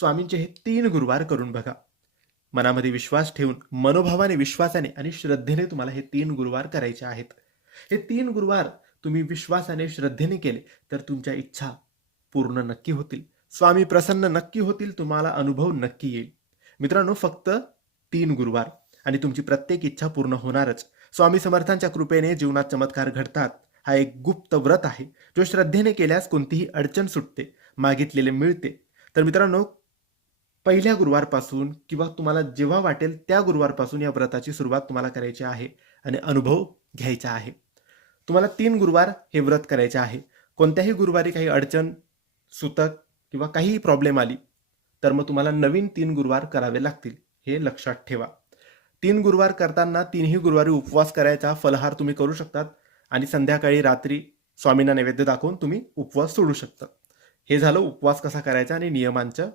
स्वामींचे हे 3 गुरुवार करून बघा. मनामध्ये विश्वास ठेवून, मनोभावाने, विश्वासाने आणि श्रद्धेने तुम्हाला हे 3 गुरुवार करायचे आहेत. हे 3 गुरुवार तुम्ही विश्वासाने, श्रद्धेने केले तर तुमच्या इच्छा पूर्ण नक्की होतील. स्वामी प्रसन्न नक्की होतील. तुम्हाला अनुभव नक्की येईल. मित्रांनो, फक्त 3 गुरुवार आणि तुमची प्रत्येक इच्छा पूर्ण होणारच. स्वामी समर्थांच्या कृपेने जीवनात चमत्कार घडतात. हा एक गुप्त व्रत आहे, जो श्रद्धेने केल्यास कोणतीही अडचण सुटते, मागितलेले मिळते. तर मित्रांनो, पहिल्या गुरुवारपासून किंवा तुम्हाला जेव्हा वाटेल त्या गुरुवारपासून या व्रताची सुरुवात तुम्हाला करायची आहे आणि अनुभव घ्यायचा आहे. तुम्हाला 3 गुरुवार हे व्रत करायचे आहे. कोणत्याही गुरुवारी काही अडचण, सुतक किंवा काहीही प्रॉब्लेम आली तर मग तुम्हाला नवीन 3 गुरुवार करावे लागतील. हे लक्षात ठेवा. 3 गुरुवार करताना 3ही गुरुवारी उपवास करायचा, फलाहार तुम्ही करू शकतात आणि संध्याकाळी रात्री स्वामींना नैवेद्य दाखवून तुम्ही उपवास सोडू शकता. हे झालं उपवास कसा करायचा आणि नियमांचं